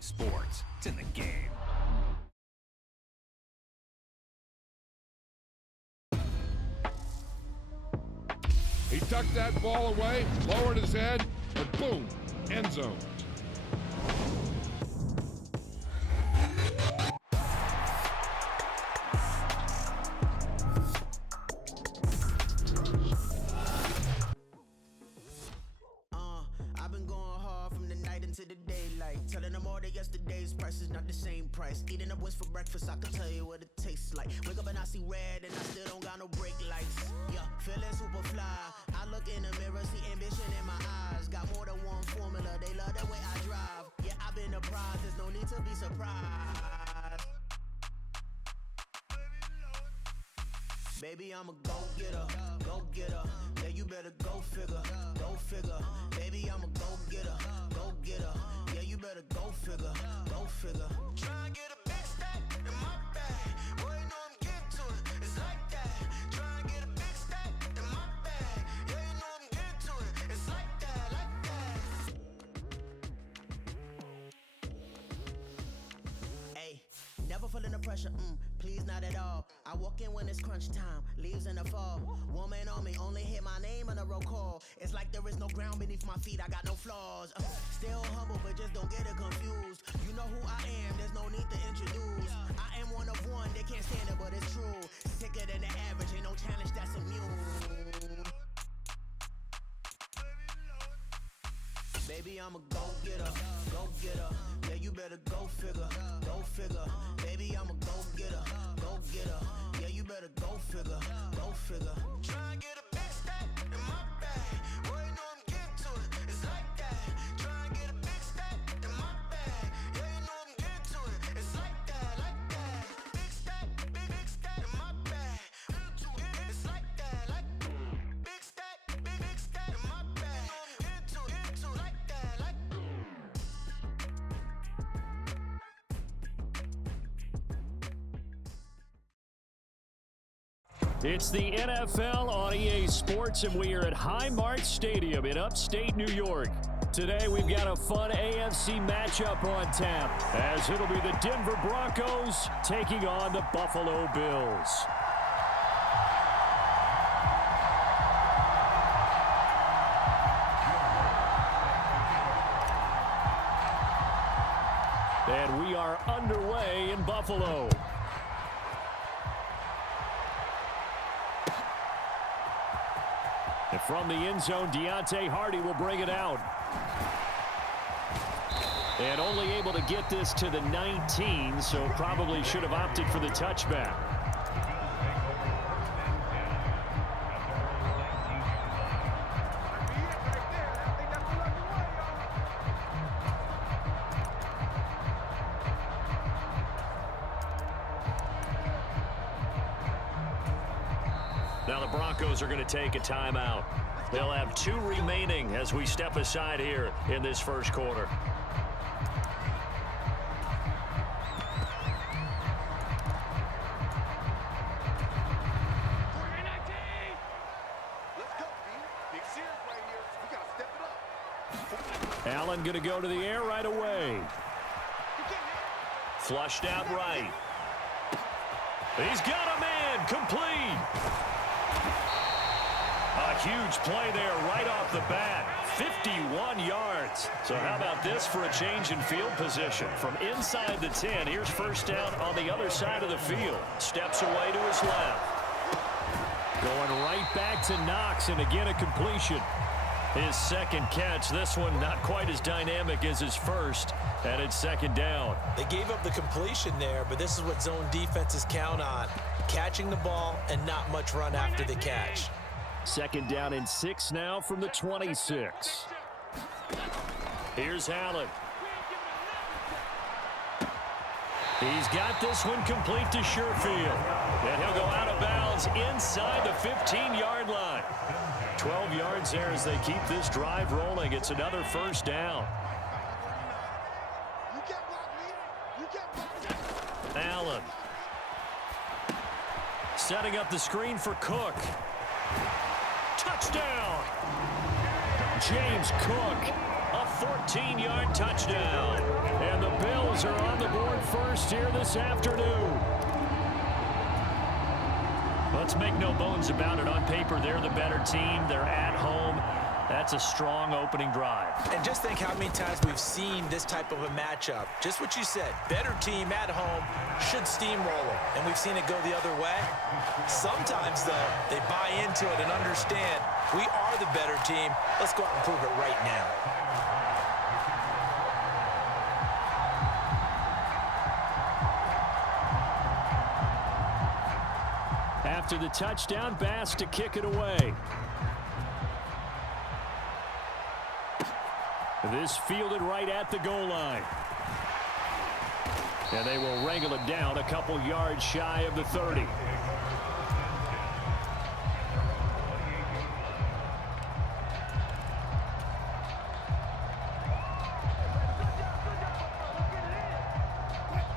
EA Sports. It's in the game. He tucked that ball away, lowered his head, and boom, end zone. I've been going hard from the night into the daylight, telling them all that yesterday's price is not the same price. Eating up wings for breakfast, I can tell you what it tastes like. Wake up and I see red and I still don't got no brake lights. Yeah, feeling super fly. I look in the mirror, see ambition in my eyes. Got more than one formula, they love the way I drive. Yeah, I've been a prize, there's no need to be surprised. Baby, I'm a go-getter, go-getter. Yeah, you better go figure, go figure. Baby, I'm a go-getter, go-getter. Yeah, you better go figure, go figure. Try and get a big stack in my bag. Boy, you know I'm getting to it, it's like that. Try and get a big stack in my bag. Yeah, you know I'm getting to it, it's like that, like that. Hey, never feeling the pressure, please not at all. I walk in when it's crunch time, leaves in the fall. Woman on me, only hit my name on a roll call. It's like there is no ground beneath my feet, I got no flaws. Still humble, but just don't get it confused. You know who I am, there's no need to introduce. I am one of one, they can't stand it, but it's true. Sicker than the average, ain't no challenge that's immune. Baby, I'm a go-getter, go-getter. Yeah, you better go figure, go figure. Baby, I'm a go-getter, go-getter. Yeah, you better go figure, go figure. Try and get a big stack in my bag. Boy, you know I'm getting to it, it's like that. Try and get a big stack in my bag. Yeah, you know I'm getting to it, it's like that, like that. Big stack in my bag. It's like that, like big stack in my bag. You know I'm getting to it, like that, like. It's the NFL on EA Sports, and we are at Highmark Stadium in upstate New York. Today, we've got a fun AFC matchup on tap, as it'll be the Denver Broncos taking on the Buffalo Bills. And we are underway in Buffalo. And from the end zone, Deontay Hardy will bring it out. And only able to get this to the 19, so probably should have opted for the touchback. Now the Broncos are going to take a timeout. They'll have 2 remaining as we step aside here in this first quarter. Allen going to go to the air right away. Flushed out right. He's got a man, complete. A huge play there right off the bat. 51 yards. So how about this for a change in field position? From inside the 10, here's first down on the other side of the field. Steps away to his left. Going right back to Knox, and again a completion. His second catch, this one not quite as dynamic as his first, and it's second down. They gave up the completion there, but this is what zone defenses count on. Catching the ball and not much run after the catch. Second down and 6 now from the 26. Here's Allen. He's got this one complete to Sherfield. And he'll go out of bounds inside the 15-yard line. 12 yards there as they keep this drive rolling. It's another first down. Allen. Setting up the screen for Cook. Touchdown! James Cook, a 14-yard touchdown. And the Bills are on the board first here this afternoon. Let's make no bones about it. On paper, they're the better team. They're at home. That's a strong opening drive. And just think how many times we've seen this type of a matchup. Just what you said, better team at home should steamroll them. And we've seen it go the other way. Sometimes, though, they buy into it and understand we are the better team. Let's go out and prove it right now. After the touchdown, Bass to kick it away. This fielded right at the goal line. And they will wrangle it down a couple yards shy of the 30.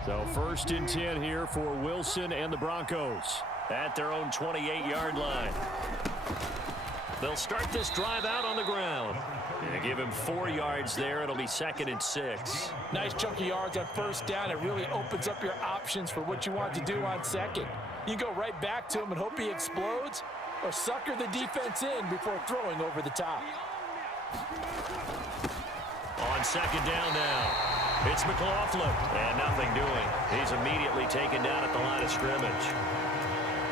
So 1st and 10 here for Wilson and the Broncos at their own 28-yard line. They'll start this drive out on the ground. And give him 4 yards there. It'll be 2nd and 6. Nice chunk of yards on 1st down. It really opens up your options for what you want to do on 2nd. You go right back to him and hope he explodes, or sucker the defense in before throwing over the top. On 2nd down now, it's McLaughlin, and nothing doing. He's immediately taken down at the line of scrimmage.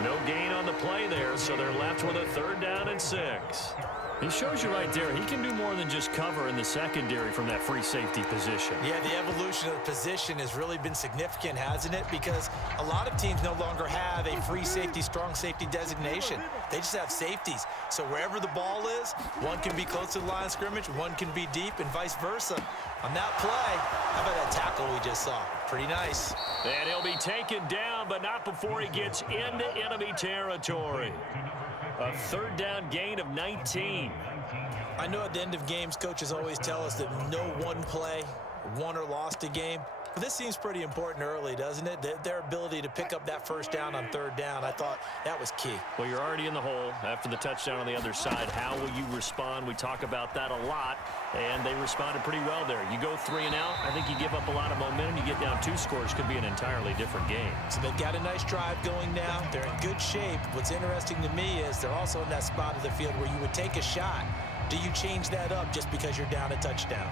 No gain on the play there, so they're left with a 3rd down and 6. He shows you right there, he can do more than just cover in the secondary from that free safety position. Yeah, the evolution of the position has really been significant, hasn't it? Because a lot of teams no longer have a free safety, strong safety designation. They just have safeties. So wherever the ball is, one can be close to the line of scrimmage, one can be deep, and vice versa. On that play, how about that tackle we just saw? Pretty nice. And he'll be taken down, but not before he gets into enemy territory. A 3rd down gain of 19. I know at the end of games, coaches always tell us that no one play won or lost a game. But this seems pretty important early, doesn't it? Their ability to pick up that 1st down on 3rd down, I thought that was key. Well, you're already in the hole after the touchdown on the other side. How will you respond? We talk about that a lot, and they responded pretty well there. You go 3 and out, I think you give up a lot of momentum. You get down 2 scores, could be an entirely different game. So they've got a nice drive going now. They're in good shape. What's interesting to me is they're also in that spot of the field where you would take a shot. Do you change that up just because you're down a touchdown?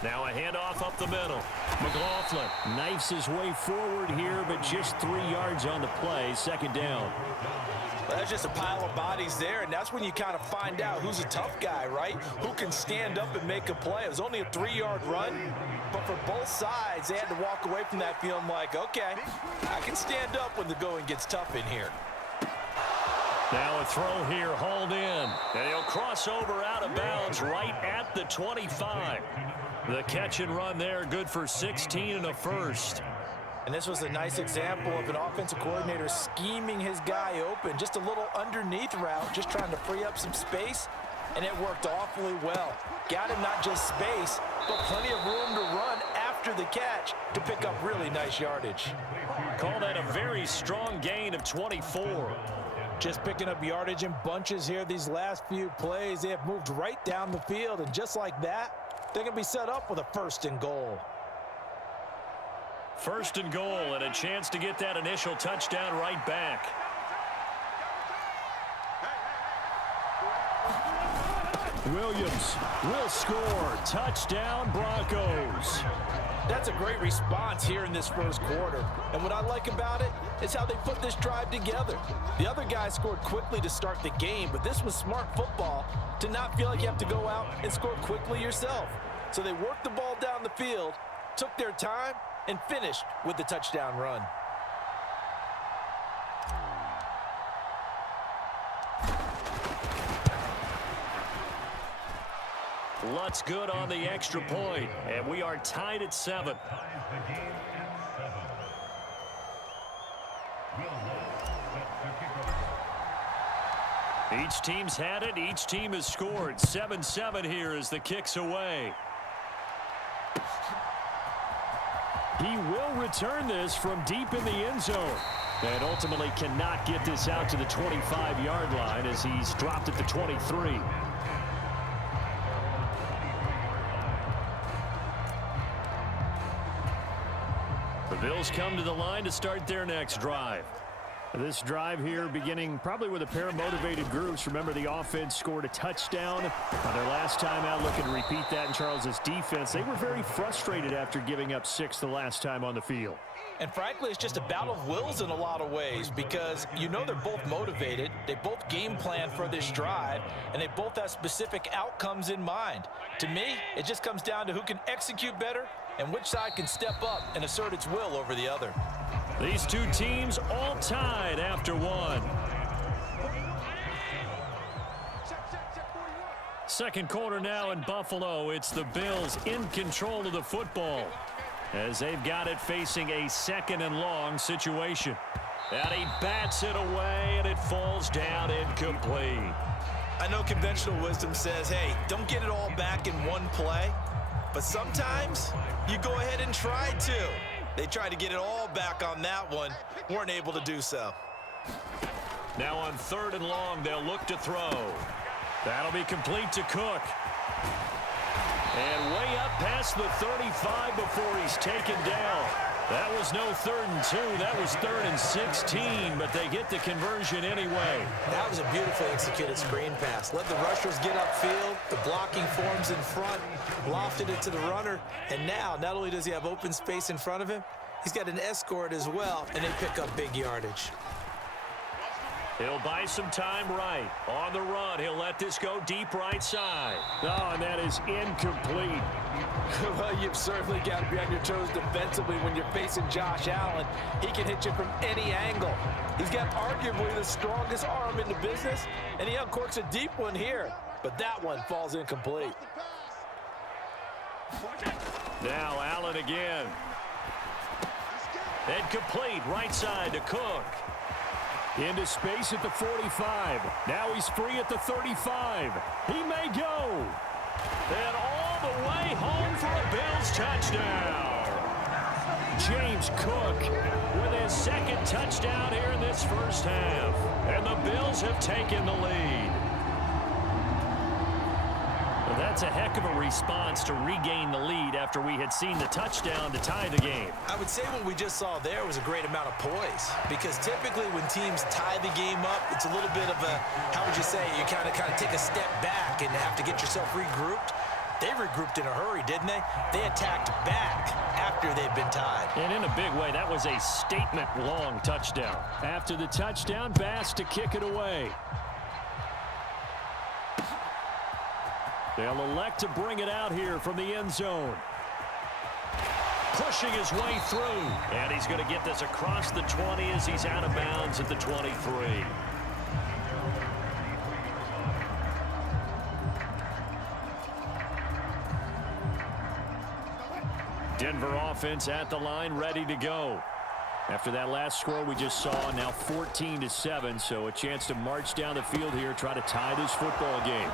Now a handoff up the middle. McLaughlin knifes his way forward here, but just 3 yards on the play. 2nd down. Well, that's just a pile of bodies there, and that's when you kind of find out who's a tough guy, right? Who can stand up and make a play. It was only a 3-yard run, but for both sides, they had to walk away from that feeling like, okay, I can stand up when the going gets tough in here. Now a throw here, hauled in. And he'll cross over out of bounds right at the 25. The catch and run there, good for 16 and a 1st. And this was a nice example of an offensive coordinator scheming his guy open. Just a little underneath route, just trying to free up some space, and it worked awfully well. Got him not just space, but plenty of room to run after the catch to pick up really nice yardage. Call that a very strong gain of 24. Just picking up yardage in bunches here these last few plays. They have moved right down the field, and just like that, they're going to be set up with a 1st and goal. 1st and goal, and a chance to get that initial touchdown right back. Williams will score. Touchdown, Broncos. That's a great response here in this 1st quarter. And what I like about it is how they put this drive together. The other guys scored quickly to start the game, but this was smart football to not feel like you have to go out and score quickly yourself. So they worked the ball down the field, took their time, and finished with the touchdown run. Lutz good on the extra point, and we are tied at 7. Each team's had it. Each team has scored. 7-7 here as the kick's away. He will return this from deep in the end zone. And ultimately cannot get this out to the 25-yard line as he's dropped at the 23. The Bills come to the line to start their next drive. This drive here beginning probably with a pair of motivated groups. Remember, the offense scored a touchdown on their last time out, looking to repeat that in Charles's defense. They were very frustrated after giving up 6 the last time on the field. And frankly, it's just a battle of wills in a lot of ways because you know they're both motivated. They both game plan for this drive, and they both have specific outcomes in mind. To me, it just comes down to who can execute better and which side can step up and assert its will over the other. These two teams all tied after one. Second quarter now in Buffalo. It's the Bills in control of the football as they've got it facing a 2nd and long situation. And he bats it away, and it falls down incomplete. I know conventional wisdom says, hey, don't get it all back in one play. But sometimes you go ahead and try to. They tried to get it all back on that one. Weren't able to do so. Now on 3rd and long, they'll look to throw. That'll be complete to Cook. And way up past the 35 before he's taken down. That was no 3rd and 2. That was 3rd and 16, but they get the conversion anyway. That was a beautifully executed screen pass. Let the rushers get upfield. The blocking forms in front. Lofted it to the runner. And now, not only does he have open space in front of him, he's got an escort as well, and they pick up big yardage. He'll buy some time right. On the run, he'll let this go deep right side. Oh, and that is incomplete. Well, you've certainly got to be on your toes defensively when you're facing Josh Allen. He can hit you from any angle. He's got arguably the strongest arm in the business, and he uncorks a deep one here. But that one falls incomplete. Now Allen again. And complete right side to Cook. Into space at the 45. Now he's free at the 35. He may go. And all the way home for a Bills touchdown. James Cook with his 2nd touchdown here in this first half. And the Bills have taken the lead. Well, that's a heck of a response to regain the lead after we had seen the touchdown to tie the game. I would say what we just saw there was a great amount of poise because typically when teams tie the game up, it's a little bit of a, how would you say, you kind of take a step back and have to get yourself regrouped. They regrouped in a hurry, didn't they? They attacked back after they'd been tied. And in a big way, that was a statement-long touchdown. After the touchdown, Bass to kick it away. They'll elect to bring it out here from the end zone. Pushing his way through. And he's going to get this across the 20 as he's out of bounds at the 23. Denver offense at the line, ready to go. After that last score we just saw, now 14-7, so a chance to march down the field here, try to tie this football game.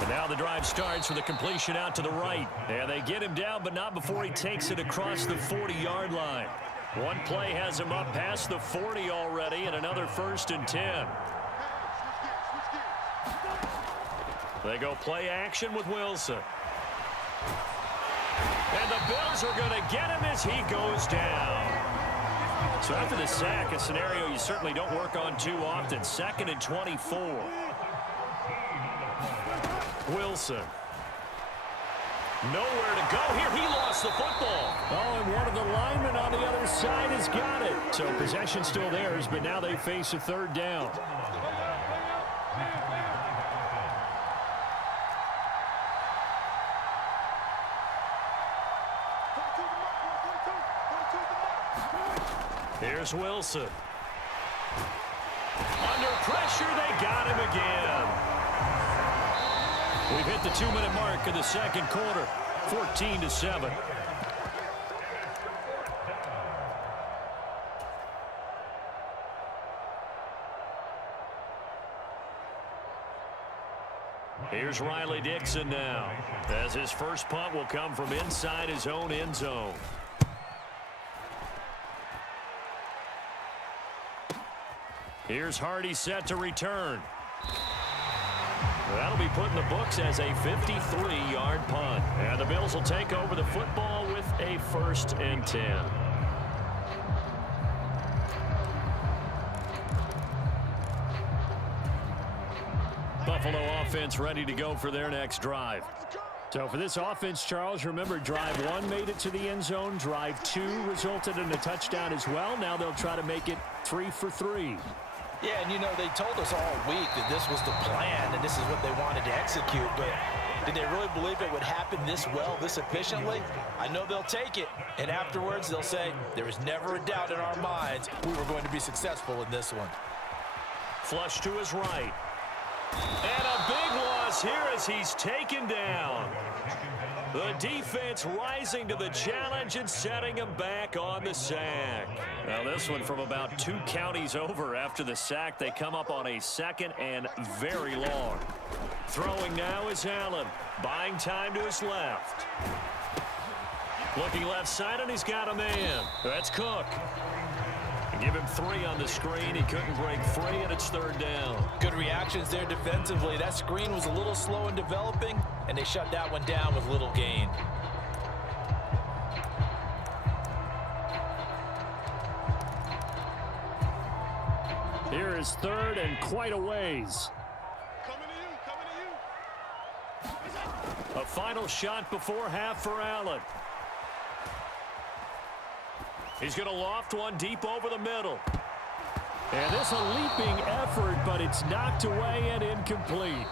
And now the drive starts with a completion out to the right. And they get him down, but not before he takes it across the 40-yard line. One play has him up past the 40 already, and another 1st and 10. They go play action with Wilson. And the Bills are going to get him as he goes down. So after the sack, a scenario you certainly don't work on too often. 2nd and 24. Wilson. Nowhere to go here. He lost the football. Oh, and one of the linemen on the other side has got it. So possession still theirs, but now they face a 3rd down. Here's Wilson. Under pressure, they got him again. We've hit the 2-minute mark of the second quarter, 14-7. Here's Riley Dixon now, as his first punt will come from inside his own end zone. Here's Hardy set to return. That'll be put in the books as a 53-yard punt. And the Bills will take over the football with a 1st and 10. Buffalo offense ready to go for their next drive. So for this offense, Charles, remember drive 1 made it to the end zone. Drive 2 resulted in a touchdown as well. Now they'll try to make it 3 for 3. Yeah, and you know, they told us all week that this was the plan and this is what they wanted to execute, but did they really believe it would happen this well, this efficiently? I know they'll take it, and afterwards they'll say, there was never a doubt in our minds we were going to be successful in this one. Flush to his right. And a big loss here as he's taken down. The defense rising to the challenge and setting him back on the sack. Now this one from about 2 counties over after the sack. They come up on a 2nd and very long. Throwing now is Allen. Buying time to his left. Looking left side, and he's got a man. That's Cook. Give him 3 on the screen. He couldn't break free, and it's 3rd down. Good reactions there defensively. That screen was a little slow in developing, and they shut that one down with little gain. Here is 3rd and quite a ways. A final shot before half for Allen. He's going to loft one deep over the middle. And this a leaping effort, but it's knocked away and incomplete.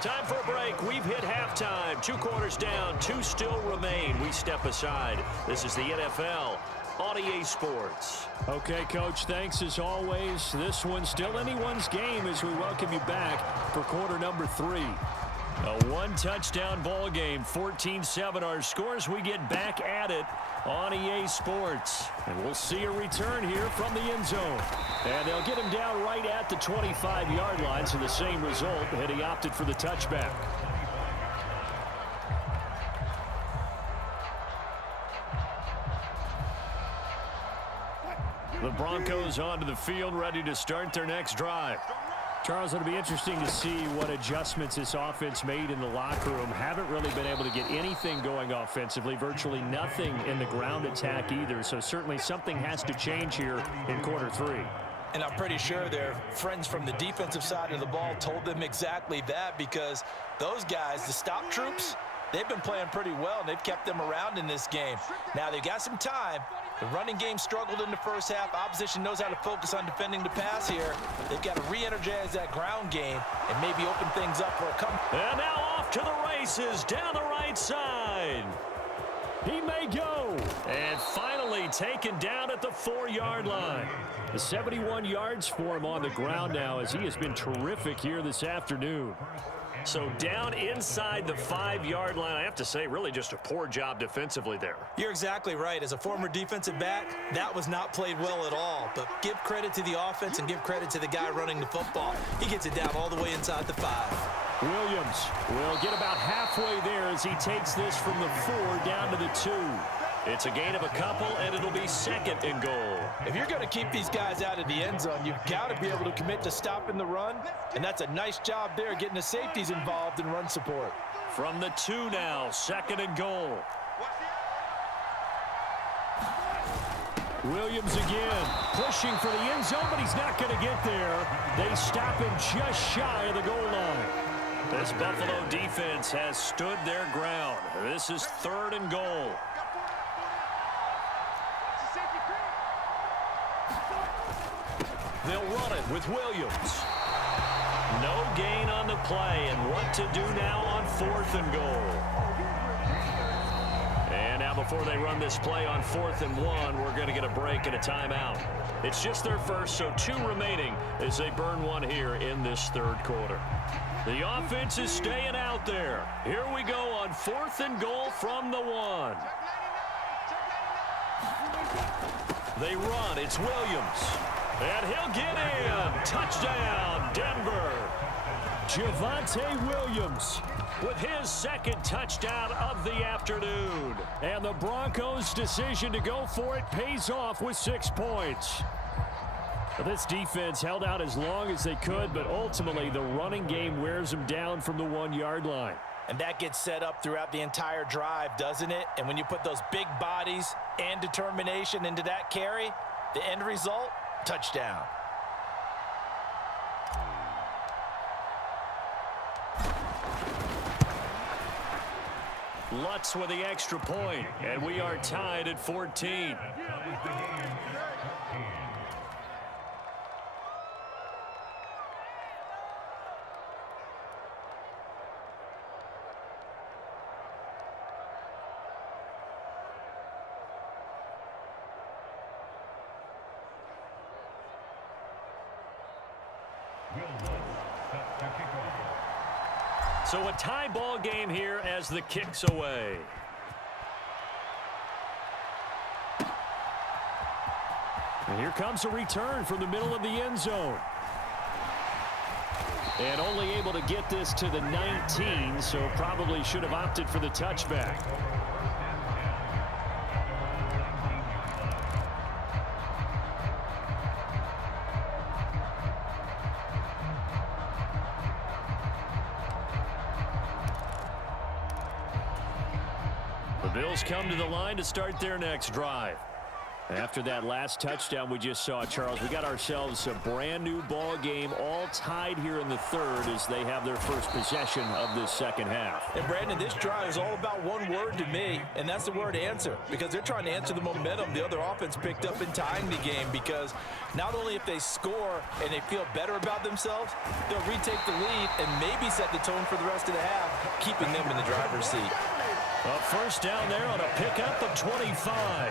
Time for a break. We've hit halftime. 2 quarters down. 2 still remain. We step aside. This is the NFL on EA Sports. Okay, Coach, thanks as always. This one's still anyone's game as we welcome you back for quarter number 3. A 1-touchdown ball game, 14-7 our scores. We get back at it on EA Sports. And we'll see a return here from the end zone. And they'll get him down right at the 25-yard line, so the same result, and he opted for the touchback. The Broncos onto the field, ready to start their next drive. Charles, it'll be interesting to see what adjustments this offense made in the locker room. Haven't really been able to get anything going offensively, virtually nothing in the ground attack either. So certainly something has to change here in quarter 3. And I'm pretty sure their friends from the defensive side of the ball told them exactly that, because those guys, the stop troops, they've been playing pretty well, and they've kept them around in this game. Now, they've got some time. The running game struggled in the first half. Opposition knows how to focus on defending the pass here. They've got to re-energize that ground game and maybe open things up for a comeback. And now off to the races down the right side. He may go. And finally taken down at the 4-yard line. The 71 yards for him on the ground now, as he has been terrific here this afternoon. So down inside the 5-yard line. I have to say, really just a poor job defensively there. You're exactly right. As a former defensive back, that was not played well at all. But give credit to the offense and give credit to the guy running the football. He gets it down all the way inside the 5. Williams will get about halfway there as he takes this from the 4 down to the 2. It's a gain of a couple, and it'll be 2nd and goal. If you're going to keep these guys out of the end zone, you've got to be able to commit to stopping the run, and that's a nice job there getting the safeties involved in run support. From the 2 now, 2nd and goal. Williams again, pushing for the end zone, but he's not going to get there. They stop him just shy of the goal line. This Buffalo defense has stood their ground. This is 3rd and goal. They'll run it with Williams. No gain on the play, and what to do now on 4th and goal. And now before they run this play on 4th and 1, we're going to get a break and a timeout. It's just their first, so 2 remaining as they burn 1 here in this 3rd quarter. The offense is staying out there. Here we go on 4th and goal from the 1. They run. It's Williams. And he'll get in. Touchdown, Denver. Javonte Williams with his 2nd touchdown of the afternoon. And the Broncos' decision to go for it pays off with 6 points. This defense held out as long as they could, but ultimately the running game wears them down from the 1-yard line. And that gets set up throughout the entire drive, doesn't it? And when you put those big bodies and determination into that carry, the end result, touchdown. Lutz with the extra point, and we are tied at 14. So a tie ball game here as the kick's away. And here comes a return from the middle of the end zone. And only able to get this to the 19, so probably should have opted for the touchback. The Bills come to the line to start their next drive. After that last touchdown we just saw, Charles, we got ourselves a brand new ball game, all tied here in the third as they have their first possession of this second half. And Brandon, this drive is all about one word to me, and that's the word answer, because they're trying to answer the momentum the other offense picked up in tying the game, because not only if they score and they feel better about themselves, they'll retake the lead and maybe set the tone for the rest of the half, keeping them in the driver's seat. A first down there on a pickup of 25.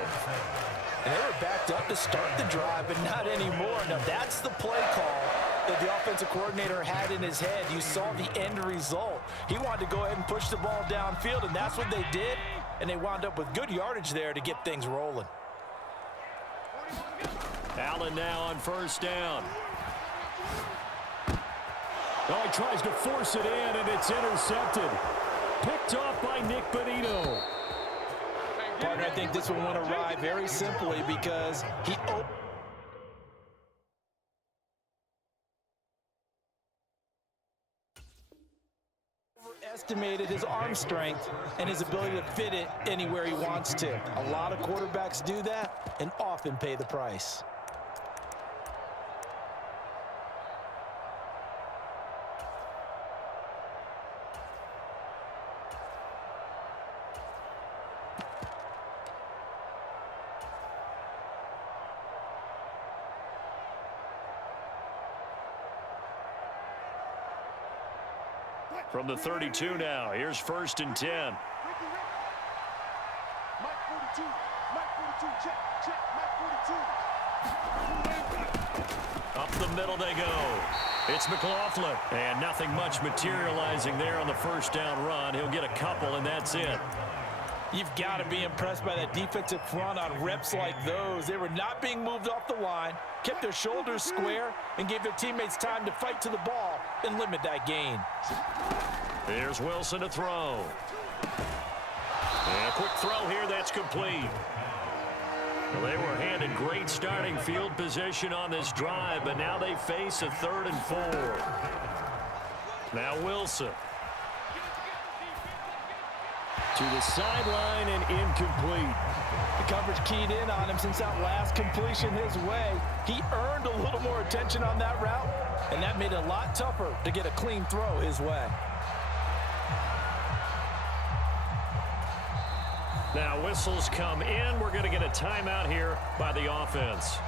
And they were backed up to start the drive, but not anymore. Now, that's the play call that the offensive coordinator had in his head. You saw the end result. He wanted to go ahead and push the ball downfield, and that's what they did. And they wound up with good yardage there to get things rolling. Allen now on first down. Oh, he tries to force it in, and it's intercepted. Picked off by Nick Bonito. Partner, I think this one won't arrive very simply because he overestimated his arm strength and his ability to fit it anywhere he wants to. A lot of quarterbacks do that and often pay the price. From the 32 now, here's first and 10. Mike 42, check, Mike 42. Up the middle they go. It's McLaughlin. And nothing much materializing there on the first down run. He'll get a couple, and that's it. You've got to be impressed by that defensive front on reps like those. They were not being moved off the line, kept their shoulders square, and gave their teammates time to fight to the ball and limit that gain. Here's Wilson to throw. And a quick throw here, that's complete. Well, they were handed great starting field position on this drive, but now they face a 3rd and 4. Now Wilson. To the sideline and incomplete. The coverage keyed in on him since that last completion his way. He earned a little more attention on that route, and that made it a lot tougher to get a clean throw his way. Now whistles come in. We're going to get a timeout here by the offense.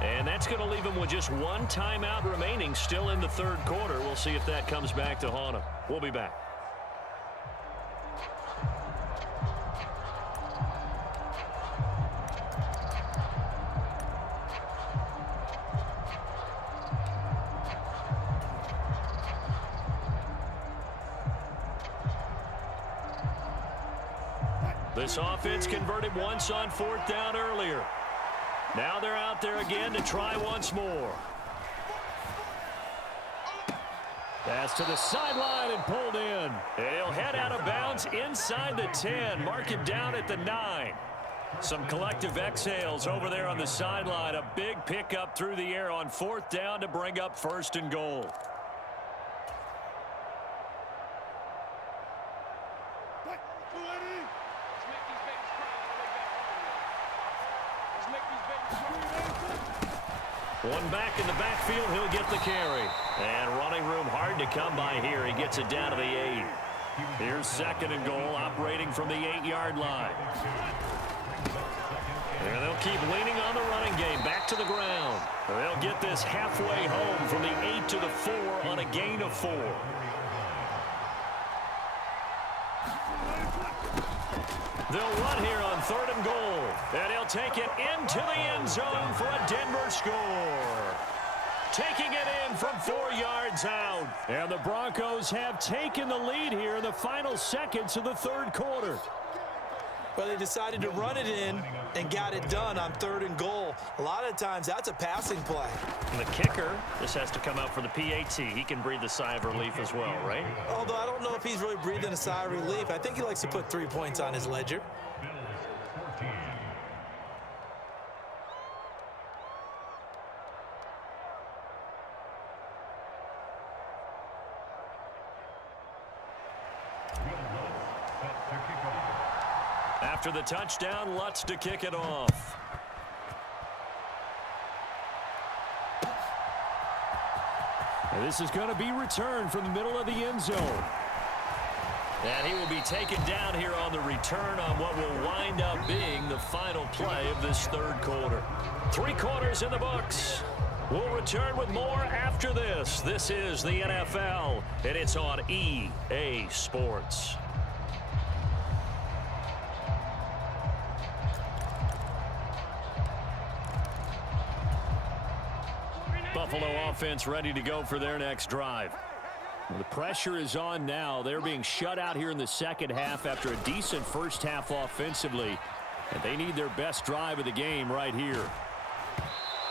And that's going to leave them with just one timeout remaining still in the third quarter. We'll see if that comes back to haunt them. We'll be back. This offense converted once on 4th down earlier. Now they're out there again to try once more. Pass to the sideline and pulled in. And he'll head out of bounds inside the 10. Mark him down at the 9. Some collective exhales over there on the sideline. A big pickup through the air on 4th down to bring up 1st and goal. One back in the backfield, he'll get the carry. And running room hard to come by here. He gets it down to the 8. Here's 2nd and goal, operating from the 8-yard line. And they'll keep leaning on the running game, back to the ground. They'll get this halfway home from the 8 to the 4 on a gain of 4. They'll run here on 3rd and goal. And he'll take it into the end zone for a Denver score. Taking it in from 4 yards out. And the Broncos have taken the lead here in the final seconds of the 3rd quarter. Well, they decided to run it in and got it done on 3rd and goal. A lot of times, that's a passing play. And the kicker, this has to come out for the PAT. He can breathe a sigh of relief as well, right? Although I don't know if he's really breathing a sigh of relief. I think he likes to put 3 points on his ledger. After the touchdown, Lutz to kick it off. And this is going to be returned from the middle of the end zone. And he will be taken down here on the return on what will wind up being the final play of this 3rd quarter. 3 quarters in the books. We'll return with more after this. This is the NFL, and it's on EA Sports. Buffalo offense ready to go for their next drive. The pressure is on now. They're being shut out here in the 2nd half after a decent 1st half offensively. And they need their best drive of the game right here.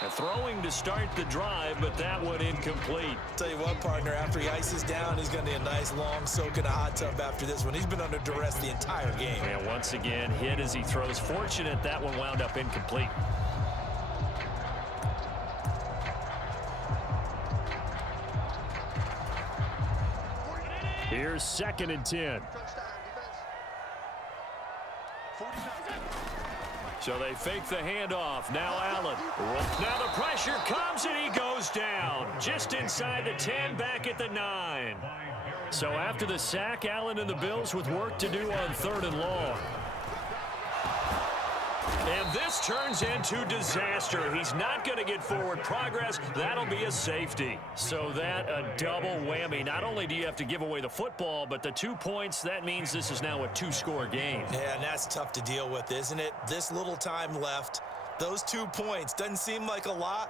And throwing to start the drive, but that one incomplete. Tell you what, partner, after he ices down, he's going to need a nice long soak in a hot tub after this one. He's been under duress the entire game. And once again, hit as he throws. Fortunate that one wound up incomplete. Here's 2nd and 10. So they fake the handoff. Now Allen. Now the pressure comes and he goes down. Just inside the 10, back at the 9. So after the sack, Allen and the Bills with work to do on 3rd and long. And this turns into disaster. He's not going to get forward progress. That'll be a safety. So that a double whammy. Not only do you have to give away the football, but the 2 points, that means this is now a 2-score game. Yeah, and that's tough to deal with, isn't it? This little time left. Those 2 points doesn't seem like a lot,